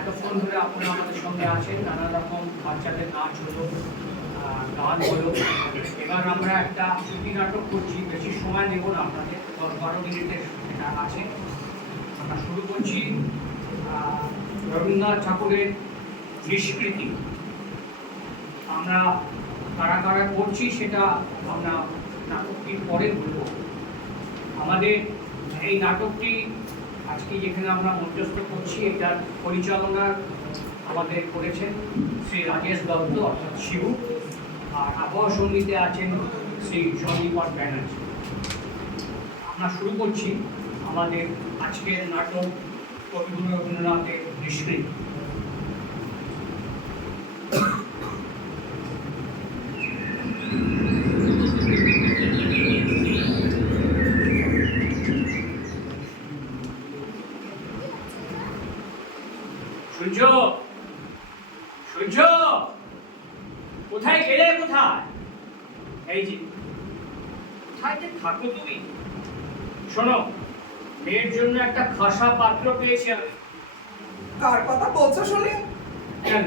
এতক্ষণ ধরে আপনারা আমাদের সঙ্গে আছেন, নানা রকম বাচ্চাদের নাচ হলো, গান হলো। এবার আমরা একটা শ্রুতি নাটক করছি, বেশি সময় নেব না, আপনাদের 10-12 মিনিটের এটা আছে। আমরা শুরু করছি রবীন্দ্রনাথ ঠাকুরের নিষ্কৃতি। আমরা কারা কারা করছি সেটা আমরা নাটকটির পরে বলবো। আমাদের এই নাটকটি আজকে যেখানে আমরা মধ্যস্থ করছি, এটার পরিচালনা আমাদের করেছেন শ্রী রাজেশ দত্ত অর্থাৎ শিবু, আর আবহাওয়া সঙ্গীতে আছেন শ্রী সন্দীপন ব্যানার্জি। আমরা শুরু করছি আমাদের আজকের নাটক কবিগুরু রবীন্দ্রনাথের নিষ্কৃতি। সূর্য, সূর্য, কোথায় গেলে? কোথায়? এই যে, কোথায় যে থাকো তুমি? শোনো, মেয়ের জন্য একটা খাসা পাত্র পেয়েছি আমি। কার কথা বলছো শুনি? কেন,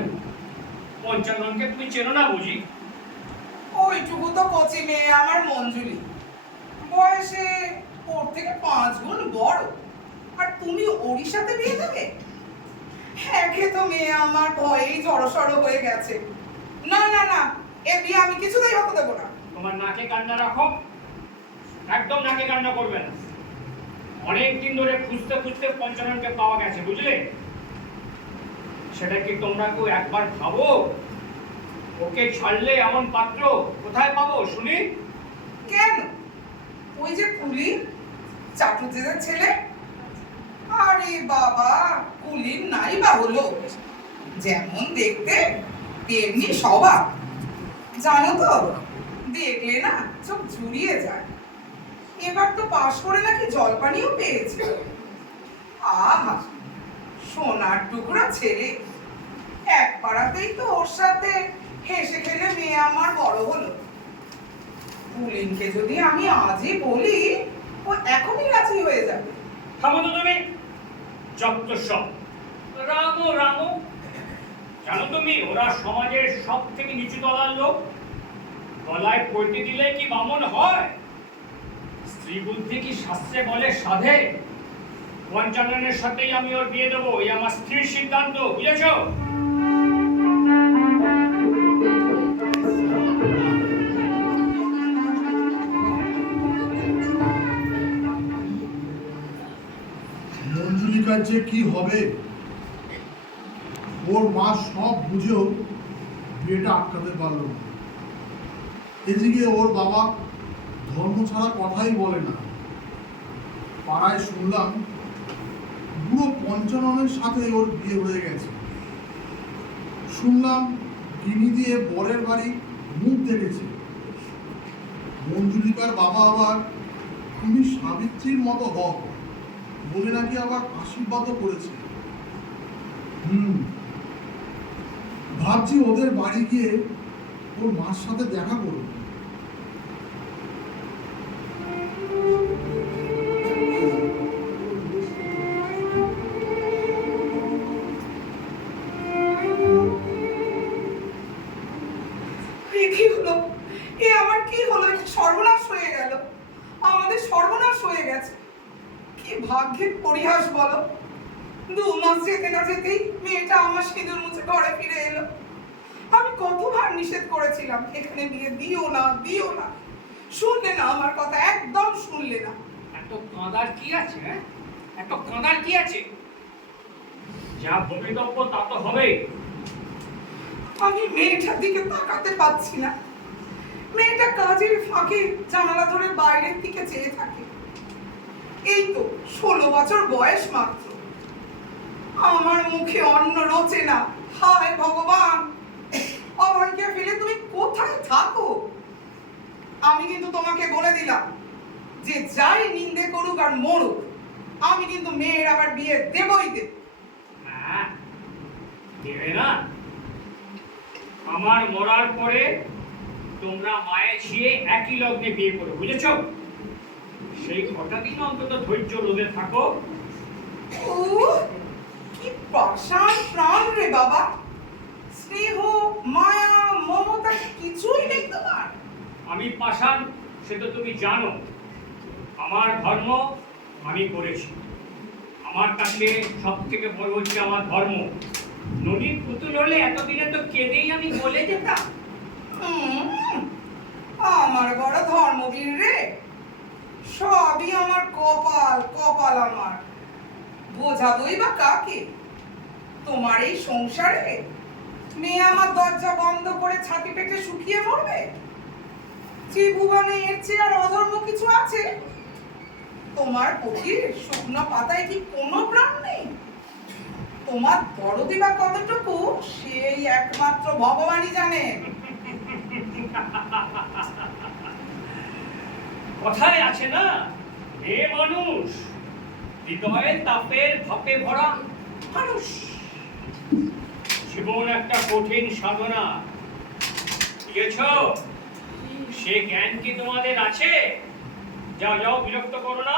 পঞ্চাননকে তুমি চেনো না বুঝি? ওইটুকু তো কচি মেয়ে আমার মঞ্জুলি, বয়সে ওর থেকে 5 গুণ বড়, আর তুমি ওড়িশাতে বিয়ে দেবে? একে তো মেয়ে আমার ভয়েই জড়সড় হয়ে গেছে। না না না, এ বিয়ে আমি কিছুতেই হতে দেবো না। তোমার নাকে কান্না রাখো, একদম নাকে কান্না করবে না। অনেকদিন ধরে খুঁজতে খুঁজতে পঞ্চাননকে পাওয়া গেছে, বুঝলে? সেটা কি তোমরা কেউ একবার ভাবো? ওকে ছাড়লে এমন পাত্র কোথায় পাবো শুনি? কেন, ওই যে কুলি, চাটুর্যেদের ছেলে। আরে বাবা, কুলির নাই বা হলো, যেমন দেখতে তেমনি স্বভাব। জানো তো, দেখলে না চোখ জুড়িয়ে যায়। এবার তো পাশ করে নাকি জলপানিও পেয়েছে। আহা, সোনার টুকরা ছেলে। এক পাড়াতেই তো ওর সাথে হেসে খেলে মেয়ে আমার বড় হলো। কুলিনকে যদি আমি আজই বলি, ও এখনই রাজি হয়ে যাবে। থামো তো তুমি, যত সব রামো রামো। জানো তুমি, ওরা সমাজের সব থেকে নিচু তলার লোক। গলায় পড়তে দিলে কি বামন হয়? স্ত্রী বুদ্ধি কি শাস্ত্রে বলে সাধে? পঞ্চাননের সাথেই আমি ওর বিয়ে দেবো, এই আমার স্ত্রীর সিদ্ধান্ত, বুঝেছো? মঞ্জুলিকার যে কি হবে, ওর মা সব বুঝেও বিয়েটা আটকাতে পারল না। এদিকে ওর বাবা ধর্ম ছাড়া কথাই বলে না। পাড়ায় শুনলাম পুরো পঞ্চাননের সাথে ওর বিয়ে হয়ে গেছে। শুনলাম গিনি দিয়ে বরের বাড়ি মুখ দেখেছে। মঞ্জুলিকার বাবা আবার তুমি সাবিত্রীর মতো হও বলে নাকি আবার আশীর্বাদও করেছে। ভাবছি ওদের বাড়ি গিয়ে ওর মার সাথে দেখা করব। কি হলো? এ আমার কি হলো? সর্বনাশ হয়ে গেল, আমাদের সর্বনাশ হয়ে গেছে। কি ভাগ্যের পরিহাস বলো। 2 মাস যেতে না যেতেই মেয়েটা আমার সিঁদুর মুছে ঘরে ফিরে এলো। আমি কতবার নিষেধ করেছিলাম এখানে বিয়ে দিও না, দিও না। শুনলে না আমার কথা, একদম শুনলে না। এত কাঁদার কি আছে? এত কাঁদার কি আছে? যা ভবিতব্য তা তো হবে। আমি মেয়েটার দিকে তাকাতে পাচ্ছি না। মেয়েটা কাজের ফাঁকে জানালা ধরে বাইরের দিকে চেয়ে থাকে। এই তো 16 বছর বয়স মাত্র। আমার মুখে অন্ন রোচে না। হায় ভগবান, অভয়কে ফেলে তুমি কোথায় থাকো? আমি কিন্তু তোমাকে বলে দিলাম যে যাই নিন্দে করুক আর মরুক, আমি কিন্তু মেয়ের আবার বিয়ে দেবই দেব। দেবে না? আমার মরার পরে তোমরা মায়ে ঝিয়ে একই লগ্নে বিয়ে করো, বুঝেছো? সেই কটা দিন অন্তত ধৈর্য রোধে থাকো। ও কি পাষাণ প্রাণ রে বাবা, স্নেহ মায়া মমতা কিছুই নেই তোমার। আমি পাষাণ সে তো তুমি জানো। আমার ধর্ম আমি করেছি। আমার কাছে সব থেকে বড় হচ্ছে আমার ধর্ম। নদীর পুতুল হলে এতদিনে তো কেঁদেই আমি বলে যেতাম। হুম, আমার বড় ধর্মবীর রে, সবই আমার কপাল কপাল আমার। বোঝাবই বা কাকে? তোমার এই সংসারে মেয়ে আমার দরজা বন্ধ করে ছাতি পেটে শুকিয়ে মরবে? ত্রিভুবনে এর চেয়ে আর অধর্ম কিছু আছে? তোমার পথির শুকনো পাতায় কি কোনো প্রাণ নেই? তোমার দরদি বা কতটুকু সেই একমাত্র ভগবানই জানেন। কথায় আছে না, এ মানুষ হৃদয়ের তাপের ভাপে ভরা মানুষ। জীবন একটা কঠিন সাধনা, বুঝেছ? সে জ্ঞান কি তোমাদের আছে? যাও যাও, বিরক্ত করো না।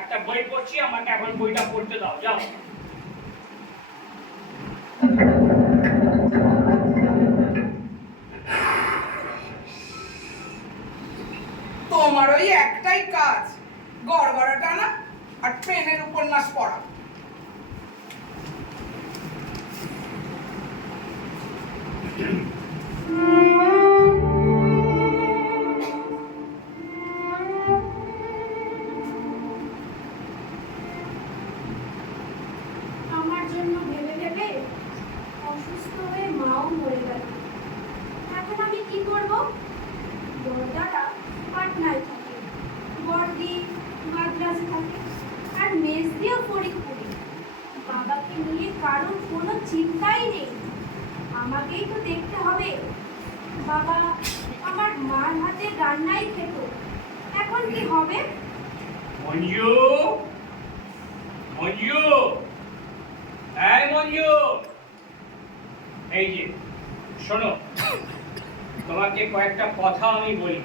একটা বই পড়ছি, আমাকে এখন বইটা পড়তে দাও, যাও। তোমার ওই একটাই কাজ, গড়গড়া টানা আর ট্রেনের উপন্যাস পড়া। আমার জন্য ভেবে ভেবে অসুস্থ হয়ে মাও মরে গেল। এখন আমি কি করব? বড়দাটা পাটনায় থাকে, বড়দি মাদ্রাজে থাকে, আর মেজদিও ফরিদপুরে। বাবাকে নিয়ে কারোর কোনো চিন্তাই নেই, আমাকেই তো দেখতে হবে। বাবা আমার মার হাতে রান্নাই খেত, এখন কি হবে? মঞ্জু, মঞ্জু, এই মঞ্জু, এই যে শোনো, তোমাকে কয়েকটা কথা আমি বলি।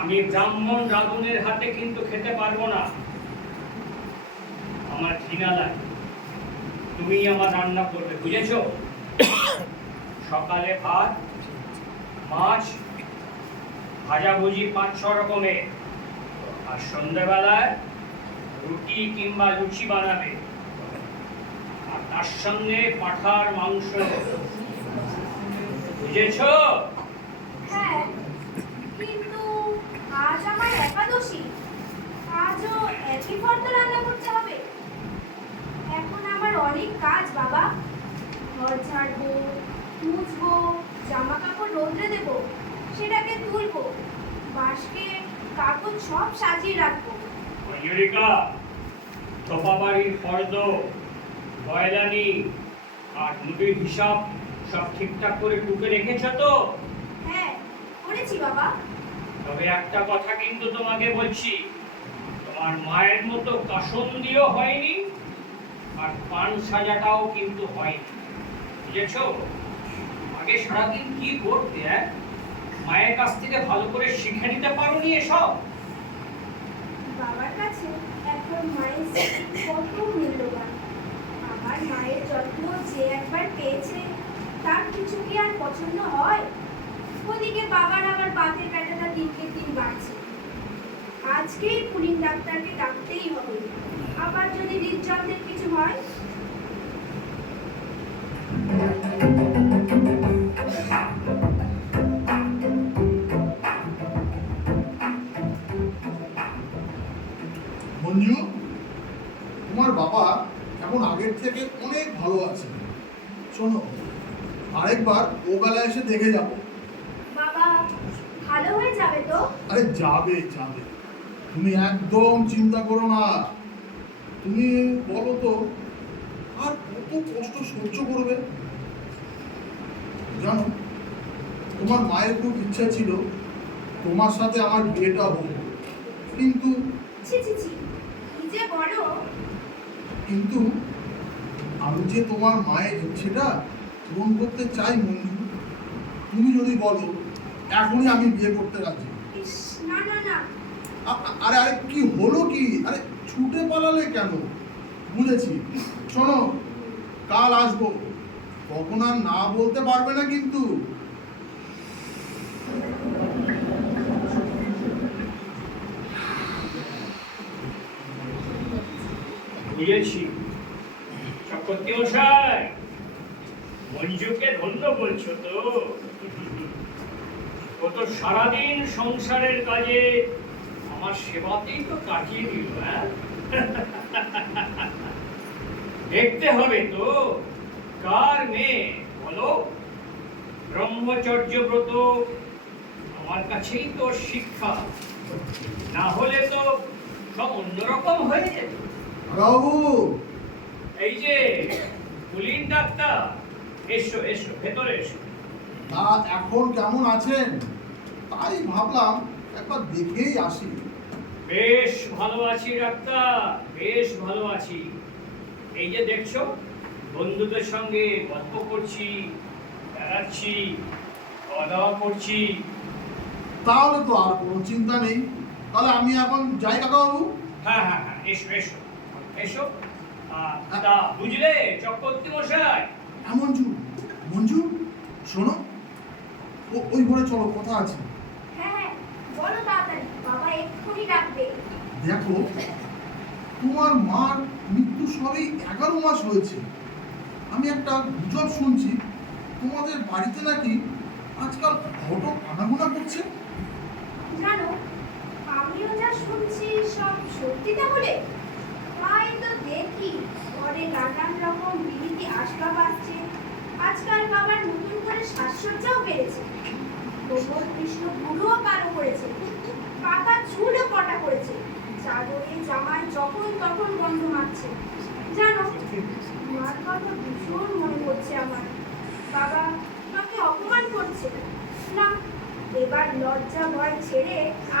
আমি ব্রাহ্মণ রাঁধুনের হাতে কিন্তু খেতে পারবো না, আমার ঘৃণা লাগে। তুমি আমার রান্না করবে, বুঝেছো? সকালে ভাত, মাছ, ভাজাভুজি 5-6 রকমের, আর সন্ধ্যেবেলায় রুটি কিংবা লুচি বানাবে, আর তার সঙ্গে পাঁঠার মাংস, বুঝেছো? হ্যাঁ, কিন্তু আজ আমার একাদশী, আজও একই ফর্দ রান্না করতে হবে। এখন আমার অনেক কাজ বাবা, ঘর ঝাড়বো, মুছবো, জামা কাপড় রোদ্রে দেবো, সেটাকে তুলবো, বাঁশকে কাগজ সব সাজিয়ে রাখবো। ময়ূরিকা, তোপা বাড়ির ফর্দ, বয়লানি আর নদীর হিসাব সব ঠিকঠাক করে টুকে রেখেছো তো? হ্যাঁ, করেছি বাবা। তবে একটা কথা কিন্তু তোমাকে বলছি, তোমার মায়ের মতো কাসন্দিও হয়নি, আর পান সাজাটাও কিন্তু হয়নি, বুঝেছো? আগে সারাদিন কি করতে, মায়ের কাছ থেকে ভালো করে শিখে নিতে পারোনি এসব? বাবার কাছে এখন মায়ের স্মৃতি কত মূল্যবান। আমার মায়ের যত্ন যে একবার পেয়েছে তার কিছু কি আর পছন্দ হয়? ওদিকে বাবার আবার বাতের ব্যথাটা দিনকে দিন বাড়ছে। আজকেই পুলিং ডাক্তারকে ডাকতেই হবে, আবার যদি হৃদযন্ত্রের কিছু হয়। মঞ্জু, তোমার বাবা এখন আগের থেকে অনেক ভালো আছে। শোনো, আরেকবার ও বেলায় এসে দেখে যাবো। বাবা ভালো হয়ে যাবে তো? আরে যাবে যাবে, তুমি একদম চিন্তা করো না। তুমি বলো তো, আর কত কষ্ট সহ্য করবে? জানো, তোমার মায়ের খুব ইচ্ছা ছিল তোমার সাথে আমার বিয়েটা হোক, কিন্তু ছি ছি ছি, কি যে বলো। কিন্তু আমি যে তোমার মায়ের ইচ্ছেটা পূরণ করতে চাই মঞ্জু। তুমি যদি বলো এখনই আমি বিয়ে করতে রাজি। ইস, না না না। আরে আরে কি হলো কি? আরে ছুটে পালালে কেন? বুঝেছি, শোনো, কাল আসবো। কখন আর না বলতে পারবে না কিন্তু। বুঝেছি। চক্রবর্তী মশাই, মঞ্জুকে ধন্য বলছো তো? ও তো সারাদিন সংসারের কাজে আমার সেবাতেই তো কাটিয়ে দিল। হ্যাঁ, দেখতে হবে তো কার মেয়ে বলো। ব্রহ্মচর্য ব্রত আমার কাছেই তো শিক্ষা, না হলে তো সব অন্যরকম হয়ে যেত। বাবু, এই যে পুলিন ডাক্তার, এসো এসো, ভেতরে এসো। তা এখন কেমন আছেন? তাই ভাবলাম একবার দেখেই আসি। বেশ ভালো আছি ডাক্তার, বেশ ভালো আছি। এই যে দেখছো, বন্ধুদের সঙ্গে গল্প করছি, বেড়াচ্ছি, খাওয়া দাওয়া করছি। তাহলে তো আর কোনো চিন্তা নেই। তাহলে আমি এখন যাই কাকাবাবু। হ্যাঁ হ্যাঁ হ্যাঁ, এসো এসো এসো। তা বুঝলে চক্রবর্তী মশাই? মঞ্জু, মঞ্জু শোনো, ওই ঘরে চলো, কথা আছে। হ্যাঁ হ্যাঁ, বলো তাড়াতাড়ি, বাবা এক্ষুনি ডাকবে। দেখো, তোমার মার মৃত্যু সবে 11 মাস হয়েছে। আমি একটা গুজব শুনছি তোমাদের বাড়িতে নাকি আজকাল ঘটক আনাগোনা করছে। জানো, আমিও যা শুনছি সব সত্যি তাহলে। তাই তো দেখি ঘরে নানান রকম বিলিতি আসবাব আসছে। আজকাল বাবার নতুন করে সাজসজ্জাও বেড়েছে। গোবর কৃষ্ণ পুরোও কালো করেছে, পাকা চুলও কটা করেছে, চাদরে জামায় যখন তখন গন্ধ মারছে। জানো, মার কথা ভীষণ মনে পড়ছে আমার। বাবা মাকে অপমান করছে না। এবার লজ্জা ভয় ছেড়ে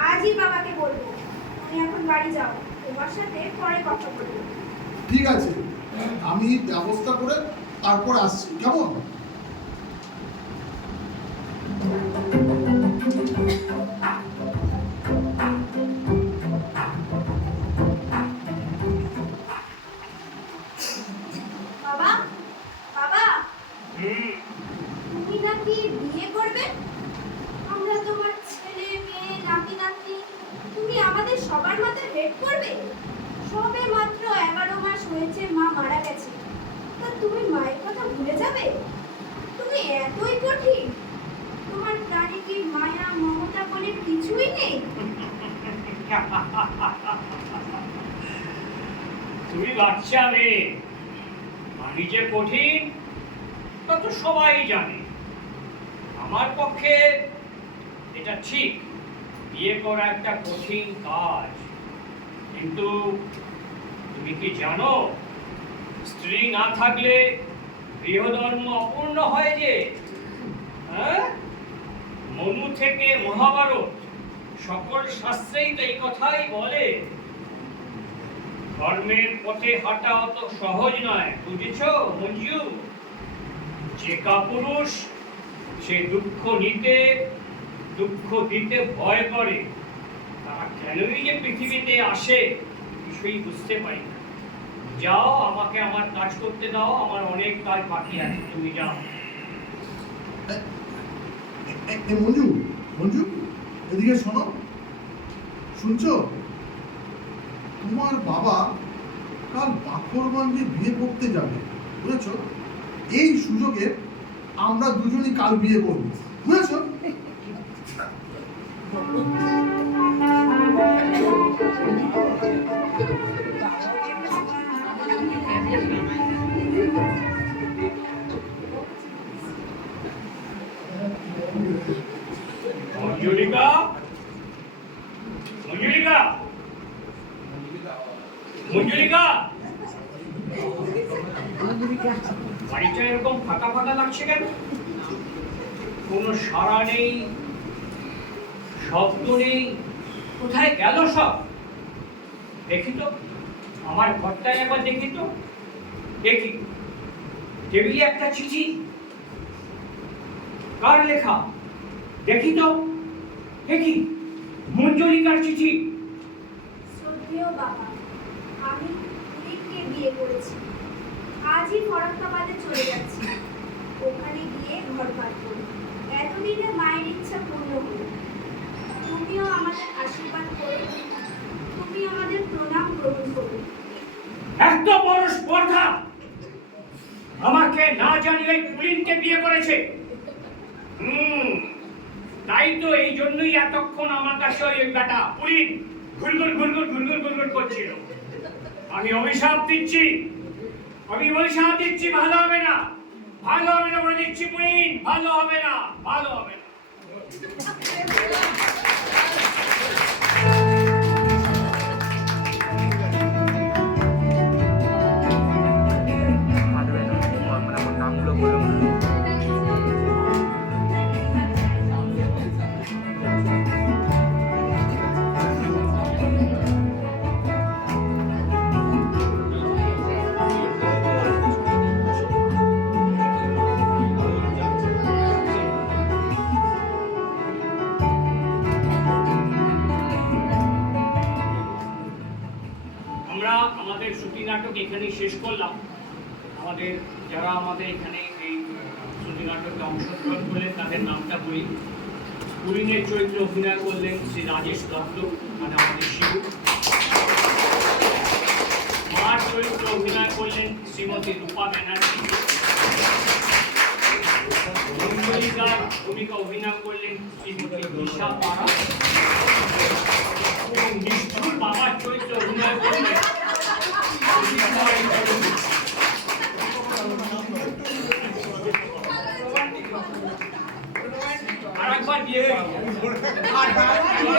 আজই বাবাকে বলবো, তুমি এখন বাড়ি যাও, তোমার সাথে পরে কথা বলবো। ঠিক আছে, আমি ব্যবস্থা করে তারপর আসছি, কেমন? বাবা, বাবা, তুমি নাকি বিয়ে করবে? আমরা তোমার ছেলে মেয়ে নাতি নাতনি, তুমি আমাদের সবার মাথায় হেড করবে? সবে মাত্র 11 মাস হয়েছে মা মারা গেছে, তা তুমি মায়ের কথা ভুলে যাবে? তুমি এতই কঠিন? তোমার প্রাণে কি মায়া মমতা বলে কিছুই নেই? তুমি বাচ্চা মেয়ে, আমি যে কঠিন তা তো সবাই জানে। আমার পক্ষে এটা ঠিক, বিয়ে করা একটা কঠিন কাজ। কিন্তু তুমি কি জানো, স্ত্রী না থাকলে গৃহধর্ম অপূর্ণ হয় যে। হ্যাঁ, মনু থেকে মহাভারত সকল শাস্ত্রেই তো এই কথাই বলে। ধর্মের পথে হাঁটা অত সহজ নয়, বুঝেছ মঞ্জু? যে কাপুরুষ সে দুঃখ দিতে ভয় করে, তারা কেনই যে পৃথিবীতে আসে কিছুই বুঝতে পারি না। যাও, আমাকে আমার কাজ করতে দাও, আমার অনেক কাজ বাকি আছে, তুমি যাও। মঞ্জু, মঞ্জু এদিকে শোনো, শুনছো? তোমার বাবা কাল বাকরগঞ্জে বিয়ে করতে যাবে, বুঝেছো? এই সুযোগে আমরা দুজনই কাল বিয়ে করবো, বুঝেছো? মঞ্জুলিকা, মঞ্জুলিকা, মঞ্জুলিকা, বাড়িটা এরকম ফাঁকা ফাঁকা লাগছে কেন? কোনো সাড়া নেই, শব্দ নেই, কোথায় গেল সব? দেখি তো, আমার ঘরটায় একবার দেখি তো। দেখি, টেবিলে একটা চিঠি, কার লেখা? দেখি তো, দেখি, মঞ্জুলিকার চিঠি। শ্রদ্ধেয় বাবা, আমি পুলিনকে বিয়ে করেছি। আজই ফরাক্কাবাদে চলে যাচ্ছি। ওখানে গিয়ে ঘর পাবো। এতদিনে মায়ের ইচ্ছা পূর্ণ হলো। তুমিও আমাদের আশীর্বাদ করো, তুমি আমাদের প্রণাম গ্রহণ করো। এত বড় স্পর্ধা! আমাকে না জানিয়ে পুলিনকে বিয়ে করেছে। তাই তো এই জন্যই এতক্ষণ আমার কাছে ওই বেটা পুলিন ঘুরঘুর ঘুরঘুর ঘুরঘুর ঘুরঘুর করছিল। আমি অভিশাপ দিচ্ছি, ভালো হবে না, ভালো হবে না বলে দিচ্ছি পুলিন, ভালো হবে না, ভালো হবে না। নামগুলো বলুন। আমরা আমাদের শ্রুতি নাটক এখানেই শেষ করলাম। আমাদের যারা আমাদের এখানে এই শ্রুতি নাটকে অংশগ্রহণ করলেন তাদের নামটা বলি। পুলিনের চরিত্রে অভিনয় করলেন শ্রী রাজেশ দত্ত, মানে আমাদের শিবু। মার চরিত্রে অভিনয় করলেন শ্রীমতী রূপা ব্যানার্জি। মঞ্জুলিকার ভূমিকা অভিনয় করলেন শ্রীমতী ঈশা পাড়া। এবং নিষ্ঠুর বাবার চরিত্রে অভিনয় করলেন